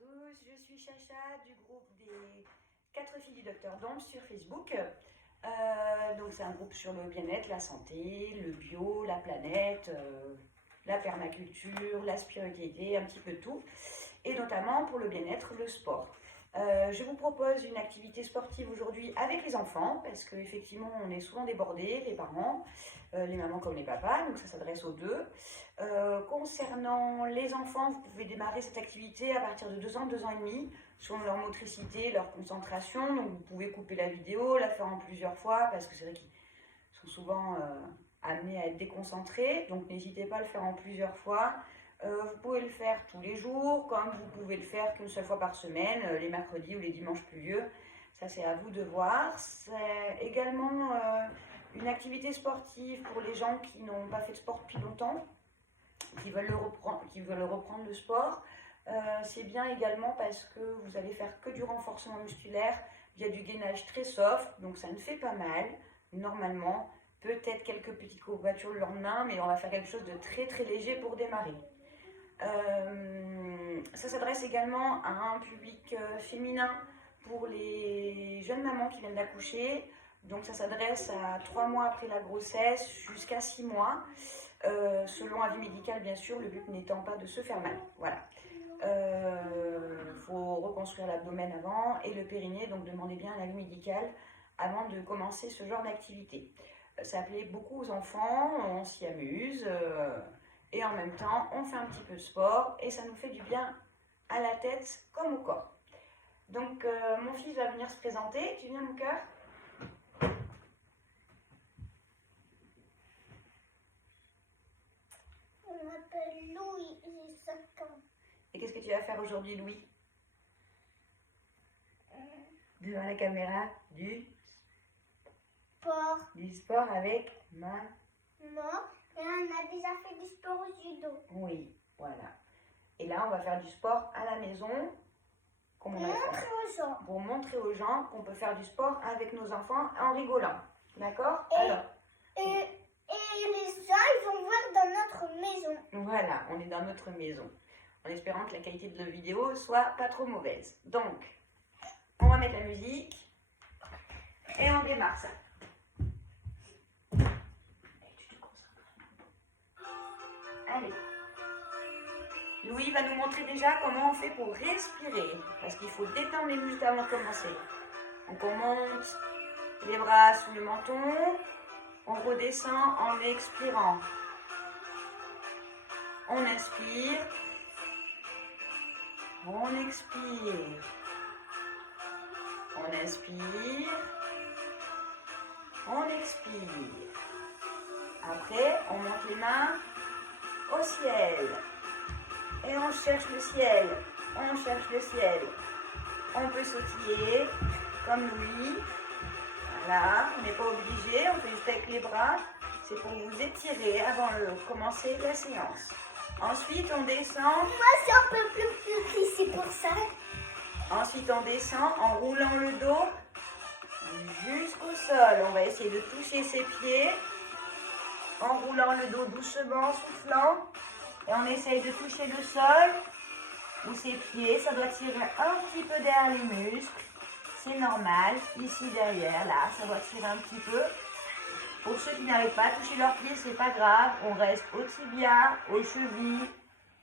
tous, je suis Chacha du groupe des 4 filles du Docteur Dombe sur Facebook. Donc c'est un groupe sur le bien-être, la santé, le bio, la planète, la permaculture, la spiritualité, un petit peu de tout. Et notamment pour le bien-être, le sport. Je vous propose une activité sportive aujourd'hui avec les enfants parce qu'effectivement on est souvent débordés, les parents, les mamans comme les papas, donc ça s'adresse aux deux. Concernant les enfants, vous pouvez démarrer cette activité à partir de 2 ans, 2 ans et demi, selon leur motricité, leur concentration. Donc vous pouvez couper la vidéo, la faire en plusieurs fois parce que c'est vrai qu'ils sont souvent amenés à être déconcentrés, donc n'hésitez pas à le faire en plusieurs fois. Vous pouvez le faire tous les jours, comme vous pouvez le faire qu'une seule fois par semaine, les mercredis ou les dimanches pluvieux. Ça, c'est à vous de voir. C'est également une activité sportive pour les gens qui n'ont pas fait de sport depuis longtemps, qui veulent reprendre le sport. C'est bien également parce que vous allez faire que du renforcement musculaire via du gainage très soft, donc ça ne fait pas mal, normalement. Peut-être quelques petites courbatures le lendemain, mais on va faire quelque chose de très très léger pour démarrer. Ça s'adresse également à un public féminin pour les jeunes mamans qui viennent d'accoucher. Donc ça s'adresse à 3 mois après la grossesse jusqu'à 6 mois, selon avis médical bien sûr, le but n'étant pas de se faire mal. Voilà. Faut reconstruire l'abdomen avant et le périnée, donc demandez bien un avis médical avant de commencer ce genre d'activité. Ça plaît beaucoup aux enfants, on s'y amuse. Et en même temps, on fait un petit peu de sport et ça nous fait du bien à la tête comme au corps. Donc, mon fils va venir se présenter. Tu viens, mon cœur? Je m'appelle Louis, j'ai 5 ans. Et qu'est-ce que tu vas faire aujourd'hui, Louis? Devant la caméra, du sport avec maman. Et on a déjà fait du sport au judo. Oui, voilà. Et là, on va faire du sport à la maison. Pour montrer aux gens qu'on peut faire du sport avec nos enfants en rigolant. D'accord? Et les gens, ils vont voir dans notre maison. Voilà, on est dans notre maison. En espérant que la qualité de la vidéo soit pas trop mauvaise. Donc, on va mettre la musique et on démarre ça. Allez. Louis va nous montrer déjà comment on fait pour respirer. Parce qu'il faut détendre les muscles avant de commencer. Donc on monte les bras sous le menton. On redescend en expirant. On inspire. On expire. On inspire. On expire. Après, on monte les mains au ciel. Et on cherche le ciel. On cherche le ciel. On peut sautiller comme Louis. Voilà, on n'est pas obligé. On fait juste avec les bras. C'est pour vous étirer avant de commencer la séance. Ensuite, on descend. Moi, c'est un peu plus petit, c'est pour ça. Ensuite, on descend en roulant le dos jusqu'au sol. On va essayer de toucher ses pieds en roulant le dos doucement, en soufflant. Et on essaye de toucher le sol ou ses pieds. Ça doit tirer un petit peu derrière les muscles. C'est normal. Ici, derrière, là, ça doit tirer un petit peu. Pour ceux qui n'arrivent pas à toucher leurs pieds, c'est pas grave. On reste au tibia, aux chevilles.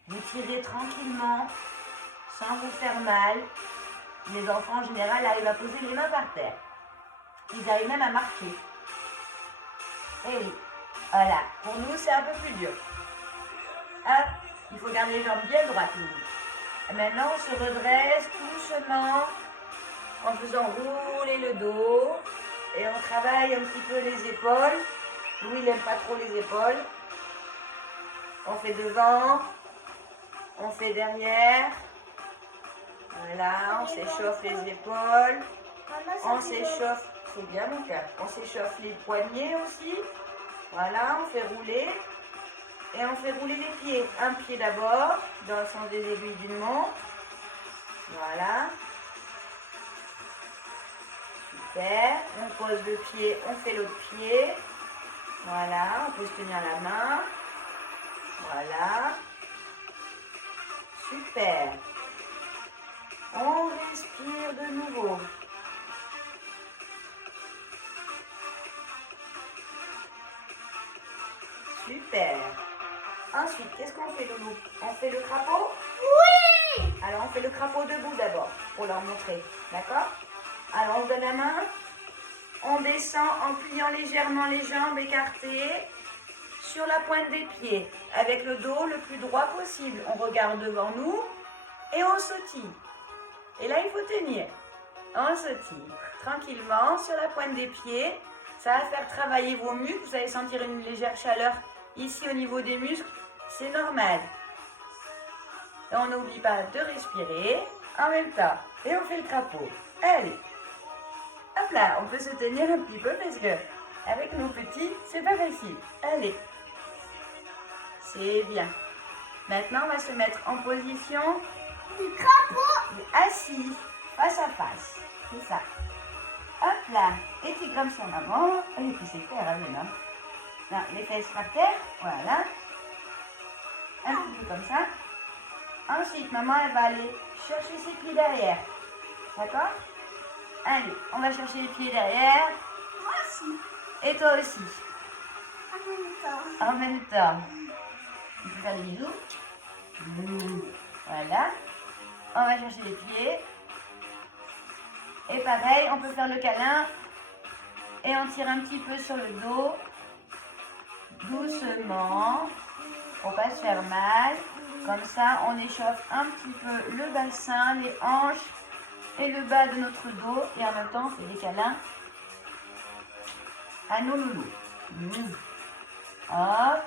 Vous tirez tranquillement, sans vous faire mal. Les enfants, en général, arrivent à poser les mains par terre. Ils arrivent même à marcher. Et oui, voilà. Pour nous, c'est un peu plus dur. Hop, il faut garder les jambes bien droites. Et maintenant, on se redresse doucement en faisant rouler le dos. Et on travaille un petit peu les épaules. Louis, il n'aime pas trop les épaules. On fait devant. On fait derrière. Voilà, on s'échauffe les épaules. On s'échauffe, c'est bien mon cœur. On s'échauffe les poignets aussi. Voilà, on fait rouler. Et on fait rouler les pieds. Un pied d'abord, dans le sens des aiguilles d'une montre. Voilà. Super. On pose le pied, on fait l'autre pied. Voilà, on peut se tenir la main. Voilà. Super. On respire de nouveau. Super. Ensuite, qu'est-ce qu'on fait, Loulou? On fait le crapaud? Oui. Alors, on fait le crapaud debout d'abord, pour leur montrer. D'accord? Alors, on se donne la main. On descend en pliant légèrement les jambes écartées sur la pointe des pieds, avec le dos le plus droit possible. On regarde devant nous et on sautille. Et là, il faut tenir. On sautille tranquillement sur la pointe des pieds. Ça va faire travailler vos muscles. Vous allez sentir une légère chaleur ici au niveau des muscles. C'est normal. Et on n'oublie pas de respirer en même temps. Et on fait le crapaud. Allez. Hop là, on peut se tenir un petit peu parce que avec nos petits, c'est pas facile. Allez. C'est bien. Maintenant, on va se mettre en position Du crapaud. assis, face à face. C'est ça. Hop là. Et tu grimpes sur maman. Et puis c'est faire, hein, maintenant. Non, les fesses par terre. Voilà. Un petit peu comme ça. Ensuite, maman, elle va aller chercher ses pieds derrière. D'accord? Allez, on va chercher les pieds derrière. Moi aussi. Et toi aussi. En même temps. En même temps. Tu peux faire des bisous. Voilà. On va chercher les pieds. Et pareil, on peut faire le câlin. Et on tire un petit peu sur le dos. Doucement. Pour pas se faire mal. Comme ça, on échauffe un petit peu le bassin, les hanches et le bas de notre dos. Et en même temps, on fait des câlins à nos loulous. Hop.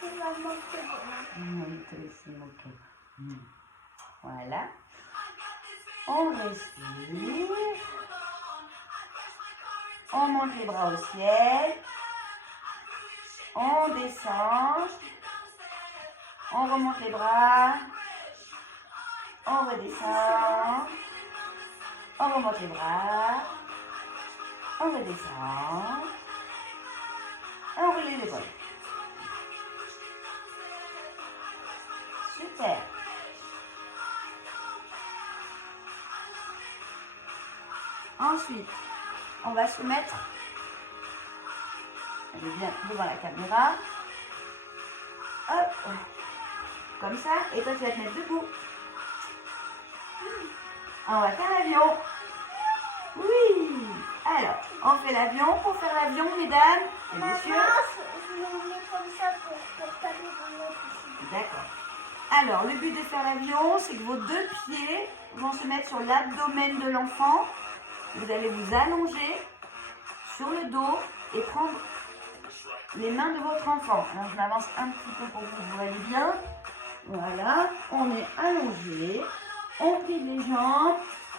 Tu vas monter. Voilà. On respire. On monte les bras au ciel. On descend. On remonte les bras. On redescend. On remonte les bras. On redescend. On roule les épaules. Super. Ensuite, on va se mettre bien devant la caméra. Hop. Comme ça. Et toi, tu vas te mettre debout. On va faire l'avion. Oui. Alors, on fait l'avion. Pour faire l'avion, mesdames et messieurs. Maman, je le mets comme ça pour pas le remettre ici. D'accord. Alors, le but de faire l'avion, c'est que vos deux pieds vont se mettre sur l'abdomen de l'enfant. Vous allez vous allonger sur le dos et prendre les mains de votre enfant. Alors, je m'avance un petit peu pour que vous voyez bien. Voilà, on est allongé, on plie les jambes,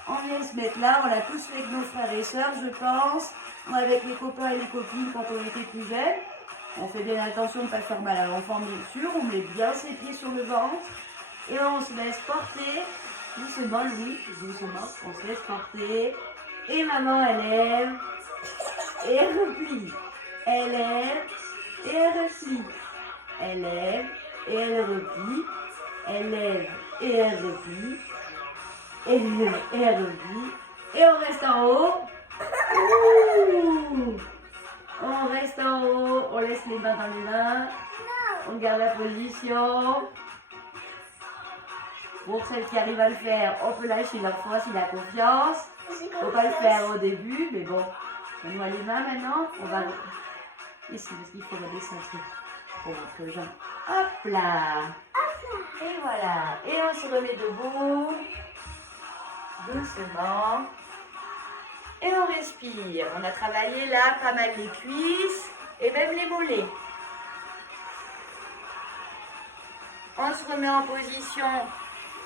on laisse mettre là, on l'a tous fait avec nos frères et sœurs, je pense, avec les copains et les copines quand on était plus jeunes. On fait bien attention de ne pas faire mal à l'enfant, bien sûr, on met bien ses pieds sur le ventre et on se laisse porter, doucement, oui, doucement, on se laisse porter. Et maman, elle lève et elle replie, elle lève et elle replie, elle lève et elle replie, elle lève et elle replie, elle lève et elle replie, et on reste en haut. Ouh. On reste en haut, on laisse les mains dans les mains, on garde la position. Pour celles qui arrivent à le faire, on peut lâcher leur force et la confiance. Faut pas le faire au début, mais bon, on voit les mains maintenant, on va ici parce qu'il faut redescendre pour votre jambe. Hop là. Et voilà. Et on se remet debout. Doucement. Et on respire. On a travaillé là pas mal les cuisses et même les mollets. On se remet en position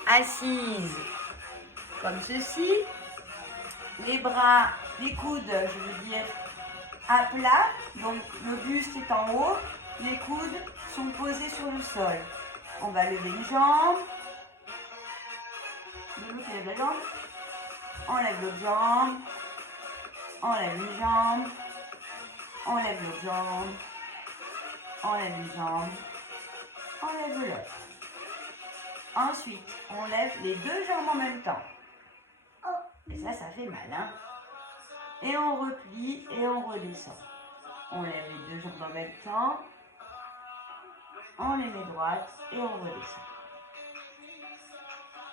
assise comme ceci. Les bras, les coudes, je veux dire, à plat. Donc le buste est en haut. Les coudes sont posés sur le sol. On va lever une jambe. Loulou qui lève la jambe. On lève l'autre jambe. On lève une jambe. On lève l'autre jambe. On lève une jambe. On lève l'autre. Ensuite, on lève les deux jambes en même temps. Et ça fait mal, hein. Et on replie et on redescend. On lève les deux jambes en même temps. On les met droites et on redescend.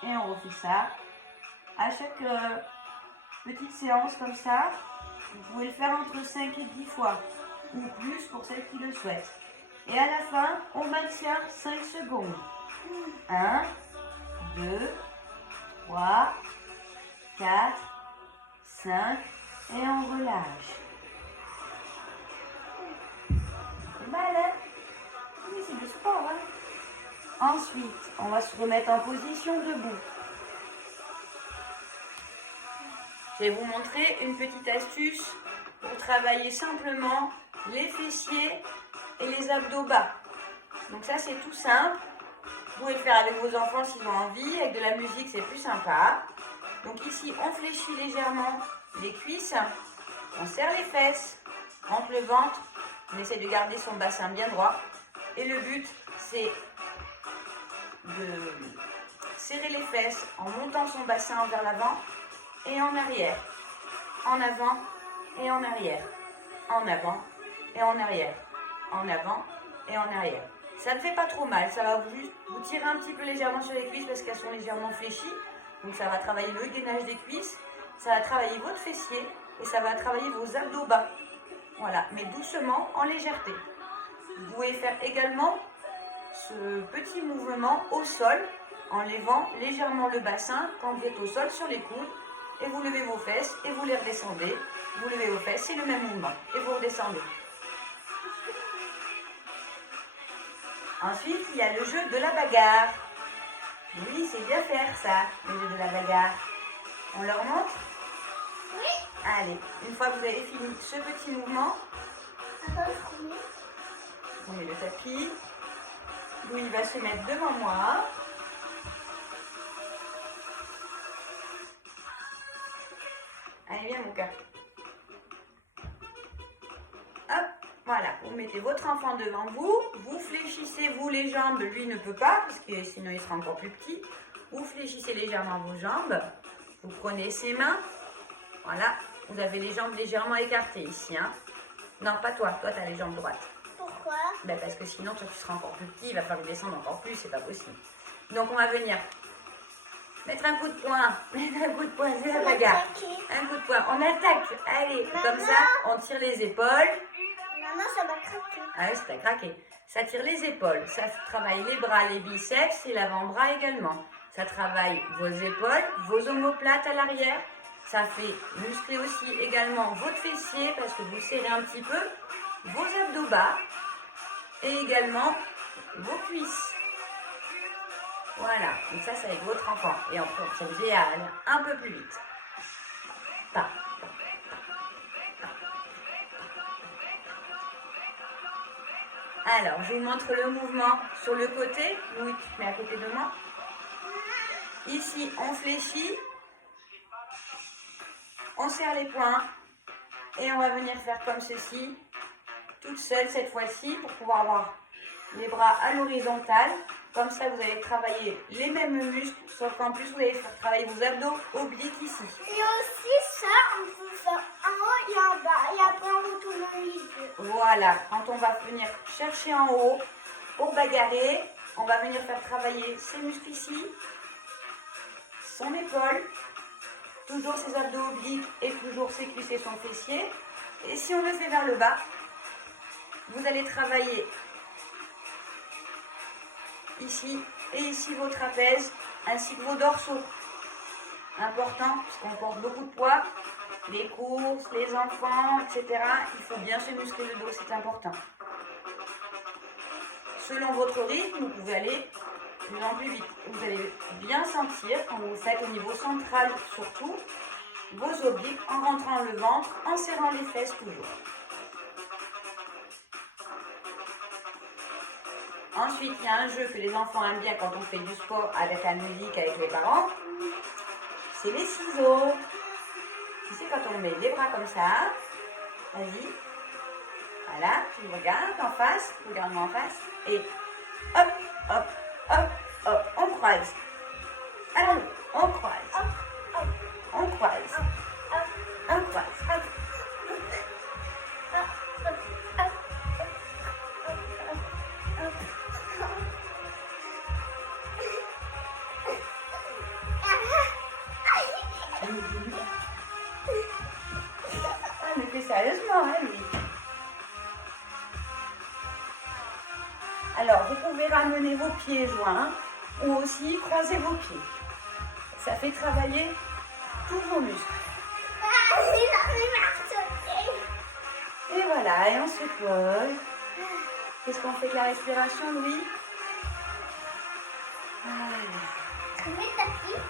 Et on refait ça. À chaque petite séance comme ça, vous pouvez le faire entre 5 et 10 fois. Ou plus pour celles qui le souhaitent. Et à la fin, on maintient 5 secondes. 1, 2, 3, 4, 5 et on relâche. C'est mal, hein? Oui, c'est du sport, hein? Ensuite, on va se remettre en position debout. Je vais vous montrer une petite astuce pour travailler simplement les fessiers et les abdos bas. Donc ça, c'est tout simple. Vous pouvez le faire avec vos enfants s'ils ont envie. Avec de la musique, c'est plus sympa. Donc ici, on fléchit légèrement les cuisses. On serre les fesses, rentre le ventre. On essaie de garder son bassin bien droit. Et le but, c'est de serrer les fesses en montant son bassin vers l'avant et en arrière. En avant et en arrière. En avant et en arrière. En avant et en arrière. Ça ne fait pas trop mal. Ça va juste vous tirer un petit peu légèrement sur les cuisses parce qu'elles sont légèrement fléchies. Donc ça va travailler le gainage des cuisses. Ça va travailler votre fessier et ça va travailler vos abdos bas. Voilà, mais doucement, en légèreté. Vous pouvez faire également ce petit mouvement au sol en levant légèrement le bassin quand vous êtes au sol sur les coudes et vous levez vos fesses et vous les redescendez. Vous levez vos fesses, c'est le même mouvement et vous redescendez. Ensuite, il y a le jeu de la bagarre. Oui, c'est bien faire ça, le jeu de la bagarre. On leur montre? Oui. Allez, une fois que vous avez fini ce petit mouvement, on met le tapis. Louis va se mettre devant moi. Allez, viens mon cœur. Hop, voilà. Vous mettez votre enfant devant vous. Vous fléchissez, vous, les jambes. Lui ne peut pas, parce que sinon il sera encore plus petit. Vous fléchissez légèrement vos jambes. Vous prenez ses mains. Voilà. Vous avez les jambes légèrement écartées ici. Hein. Non, pas toi. Toi, tu as les jambes droites. Pourquoi? Ben parce que sinon, toi, tu seras encore plus petit. Il va falloir descendre encore plus. C'est pas possible. Donc, on va venir mettre un coup de poing. Mettre un coup de poing. C'est la bagarre. Un coup de poing. On attaque. Allez. Maman. Comme ça, on tire les épaules. Maman, ça va craquer. Ah oui, ça a craqué. Ça tire les épaules. Ça travaille les bras, les biceps et l'avant-bras également. Ça travaille vos épaules, vos omoplates à l'arrière. Ça fait muscler aussi également votre fessier parce que vous serrez un petit peu vos abdos bas et également vos cuisses. Voilà, donc ça c'est avec votre enfant. Et on peut observer à aller un peu plus vite. Pas. Alors, je vous montre le mouvement sur le côté. Louis, tu te mets à côté de moi. Ici, on fléchit. On serre les poings. Et on va venir faire comme ceci. Toute seule cette fois-ci pour pouvoir avoir les bras à l'horizontale. Comme ça, vous allez travailler les mêmes muscles. Sauf qu'en plus, vous allez faire travailler vos abdos obliques ici. Et aussi ça, on peut faire en haut et en bas. Et après, on retourne dans les deux. Voilà, quand on va venir chercher en haut pour bagarrer, on va venir faire travailler ses muscles ici, son épaule, toujours ses abdos obliques et toujours ses cuisses et son fessier. Et si on le fait vers le bas, vous allez travailler ici et ici vos trapèzes ainsi que vos dorsaux. Important puisqu'on porte beaucoup de poids. Les courses, les enfants, etc. Il faut bien se muscler le dos, c'est important. Selon votre rythme, vous pouvez aller de plus en plus vite. Vous allez bien sentir, quand vous faites au niveau central surtout, vos obliques en rentrant le ventre, en serrant les fesses toujours. Ensuite, il y a un jeu que les enfants aiment bien quand on fait du sport avec la musique, avec les parents. C'est les ciseaux. Tu sais, quand on met les bras comme ça, vas-y, voilà, tu me regardes en face, regarde-moi en face, et hop, hop, hop, hop, on croise. Allons, on croise, on croise, sérieusement, hein, lui. Alors, vous pouvez ramener vos pieds joints ou aussi croiser vos pieds. Ça fait travailler tous vos muscles. Ah, il m'a sauté. Et voilà, et on se pose. Qu'est-ce qu'on fait avec la respiration, Louis? Allez. Tu mets ta fille.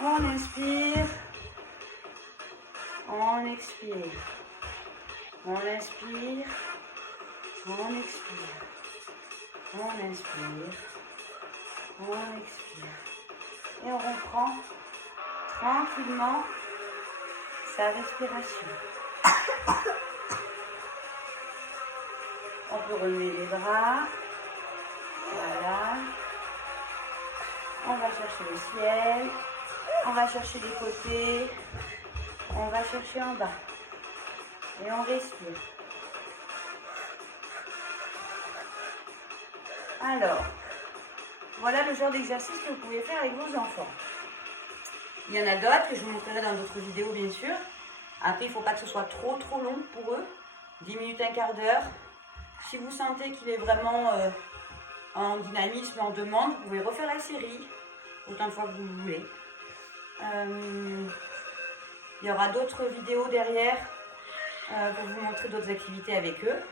On inspire. On expire. On inspire. On expire. On inspire. On expire. Et on reprend tranquillement sa respiration. On peut relever les bras. Voilà. On va chercher le ciel. On va chercher les côtés. On va chercher en bas. Et on respire. Alors, voilà le genre d'exercice que vous pouvez faire avec vos enfants. Il y en a d'autres que je vous montrerai dans d'autres vidéos, bien sûr. Après, il ne faut pas que ce soit trop long pour eux. 10 minutes, un quart d'heure. Si vous sentez qu'il est vraiment en dynamisme, en demande, vous pouvez refaire la série autant de fois que vous voulez. Il y aura d'autres vidéos derrière pour vous montrer d'autres activités avec eux.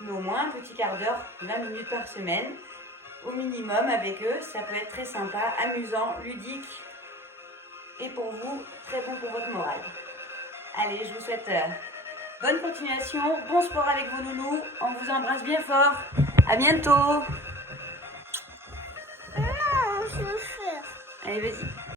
Mais au moins un petit quart d'heure, 20 minutes par semaine, au minimum avec eux. Ça peut être très sympa, amusant, ludique et pour vous, très bon pour votre morale. Allez, je vous souhaite bonne continuation, bon sport avec vos nounous. On vous embrasse bien fort. À bientôt. Non, je veux faire. Allez, vas-y.